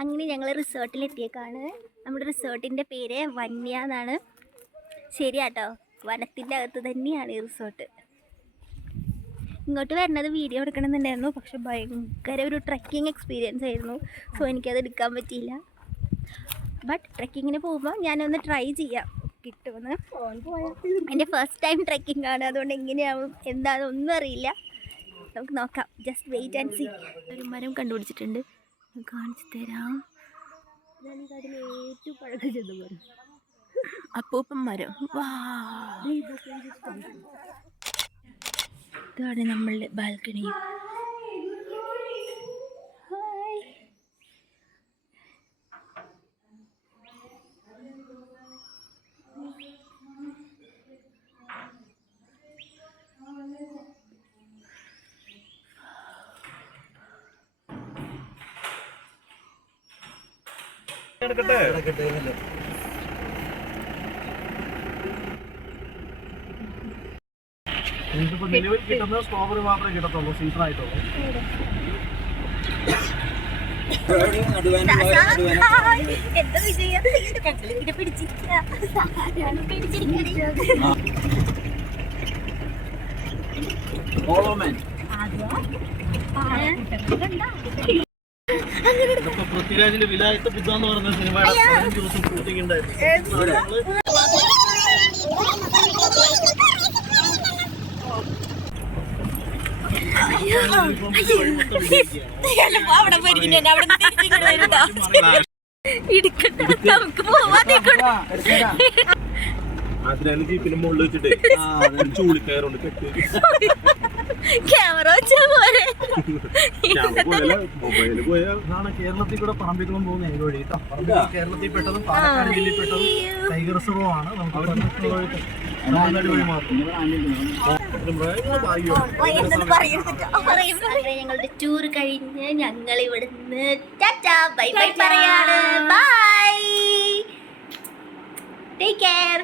അങ്ങനെ ഞങ്ങൾ റിസോർട്ടിലെത്തിയേക്കാണ്. നമ്മുടെ റിസോർട്ടിൻ്റെ പേര് വന്യ എന്നാണ്. ശരിയാട്ടോ, വനത്തിൻ്റെ അകത്ത് തന്നെയാണ് ഈ റിസോർട്ട്. ഇങ്ങോട്ട് വരുന്നത് വീഡിയോ എടുക്കണമെന്നുണ്ടായിരുന്നു, പക്ഷെ ഭയങ്കര ഒരു ട്രെക്കിംഗ് എക്സ്പീരിയൻസ് ആയിരുന്നു. സോ എനിക്കത് എടുക്കാൻ പറ്റിയില്ല. ബട്ട് ട്രെക്കിങ്ങിന് പോകുമ്പോൾ ഞാനൊന്ന് ട്രൈ ചെയ്യാം കിട്ടുമെന്ന്. എൻ്റെ ഫസ്റ്റ് ടൈം ട്രെക്കിംഗ് ആണ്, അതുകൊണ്ട് എങ്ങനെയാവും എന്താണെന്നൊന്നും അറിയില്ല. നമുക്ക് നോക്കാം. Just wait and see. ഒരു മരം കണ്ടുപിടിച്ചിട്ടുണ്ട്, കാണിച്ചു തരാം. ഏറ്റവും പഴക്കം ചെന്ന മരം, അപ്പൂപ്പൻ മരം. ഇതാണ് നമ്മളുടെ ബാൽക്കണി. നിലവിൽ കിട്ടുന്നത് സ്ട്രോബെറി മാത്രമേ കിട്ടത്തുള്ളൂ, സീസൺ ആയിട്ടുള്ളൂ. എന്താ വിജയം പിടിച്ചിരിക്കുക. പൃഥ്വിരാജിന്റെ വിലായത്തെ ബുദ്ധ എന്ന് പറയുന്ന സിനിമയുടെ 15 ദിവസം ഷൂട്ടിംഗ് ഉണ്ടായിരുന്നു. അതിനാണ് ജീപ്പിന് മുകളിൽ വെച്ചിട്ട് ചൂളിക്കയറുണ്ട് കെട്ടി ക്യാമറ വെച്ചാ പോരെ. മൊബൈല് പോയാണ് കേരളത്തിൽ കൂടെ പറമ്പിക്കുളം പോകുന്ന ഏക വഴി. കേരളത്തിൽ പെട്ടതും പാലക്കാട് ജില്ലയിൽ പെട്ടതും ടൈഗർ റിസർവാണ്. നമുക്ക് ഞങ്ങളുടെ ടൂർ കഴിഞ്ഞ് ഞങ്ങൾ ഇവിടുന്ന് ടാറ്റാ ബൈ ബൈ പറയാണ്. Bye, take care.